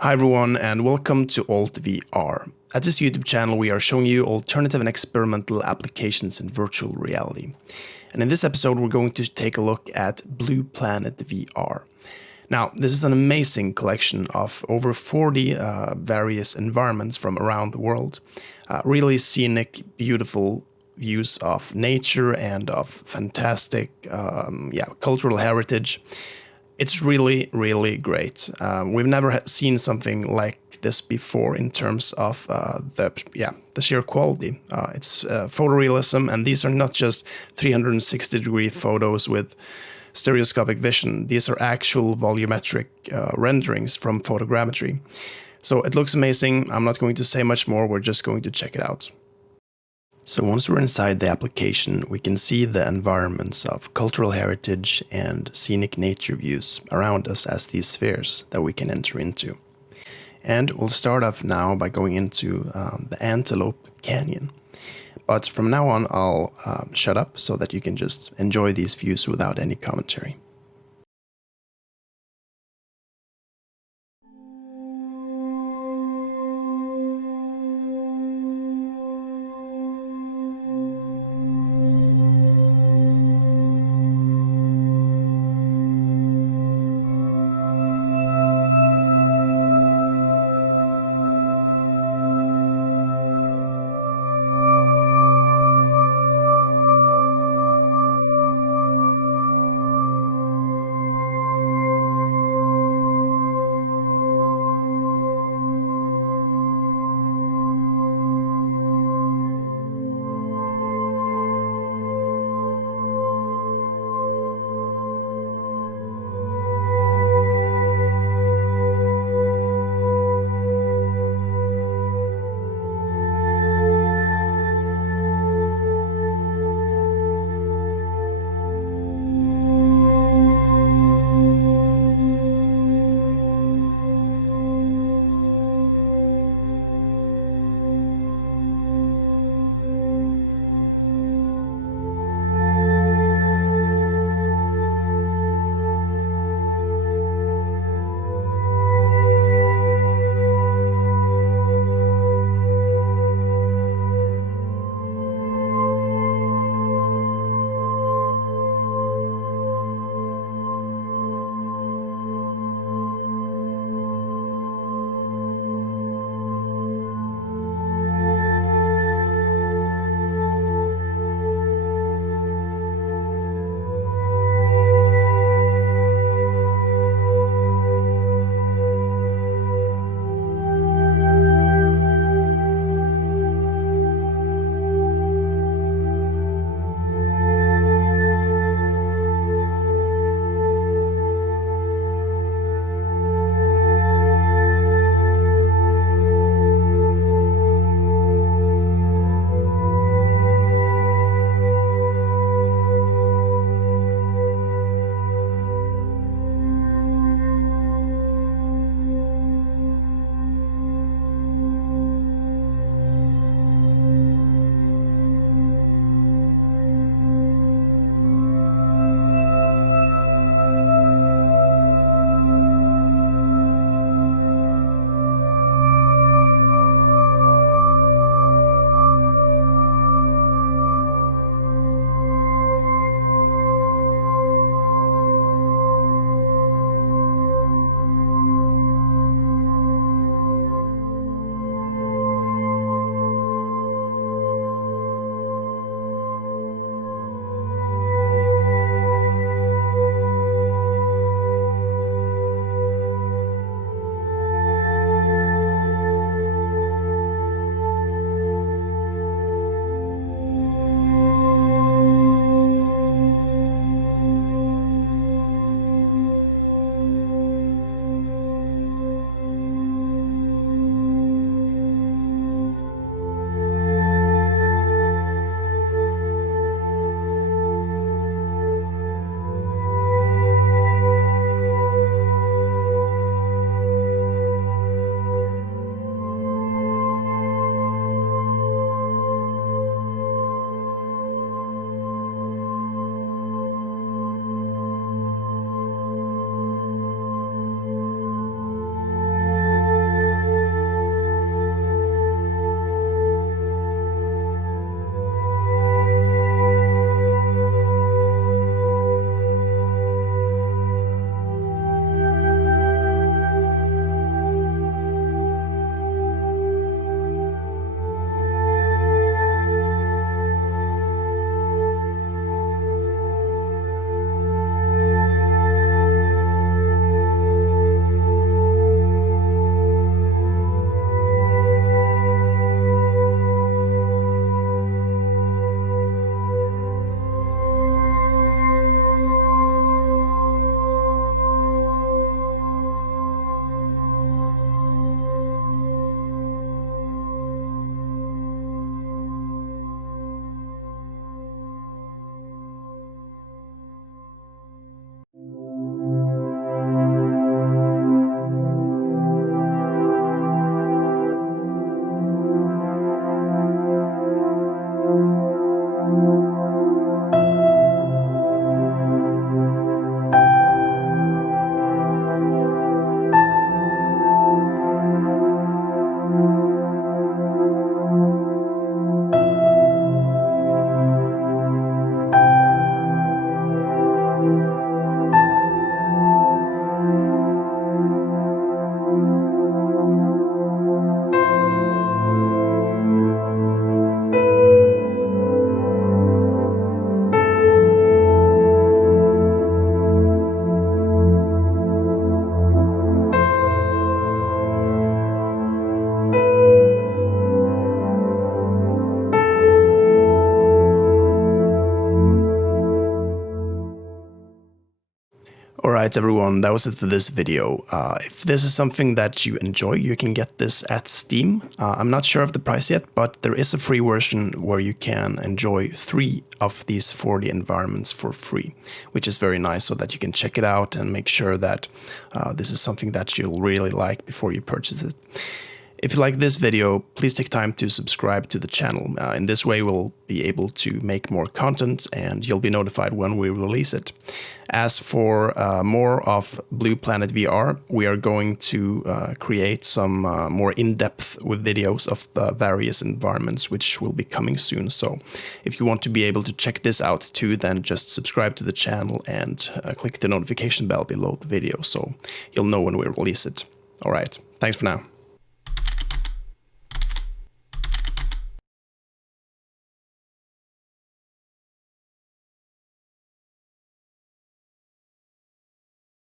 Hi everyone and welcome to Alt VR. At this YouTube channel we are showing you alternative and experimental applications in virtual reality. And in this episode we're going to take a look at Blueplanet VR. Now this is an amazing collection of over 40 various environments from around the world. Really scenic, beautiful views of nature and of fantastic cultural heritage. It's really, really great. We've never seen something like this before in terms of the sheer quality. It's photorealism, and these are not just 360-degree photos with stereoscopic vision. These are actual volumetric renderings from photogrammetry. So it looks amazing. I'm not going to say much more. We're just going to check it out. So once we're inside the application, we can see the environments of cultural heritage and scenic nature views around us as these spheres that we can enter into. And we'll start off now by going into the Antelope Canyon. But from now on, I'll shut up so that you can just enjoy these views without any commentary. Alright everyone, that was it for this video. If this is something that you enjoy, you can get this at Steam. I'm not sure of the price yet, but there is a free version where you can enjoy 3 of these 40 environments for free, which is very nice, so that you can check it out and make sure that this is something that you'll really like before you purchase it. If you like this video, please take time to subscribe to the channel. In this way, we'll be able to make more content and you'll be notified when we release it. As for more of Blueplanet VR, we are going to create some more in-depth with videos of the various environments, which will be coming soon. So if you want to be able to check this out too, then just subscribe to the channel and click the notification bell below the video so you'll know when we release it. All right, thanks for now.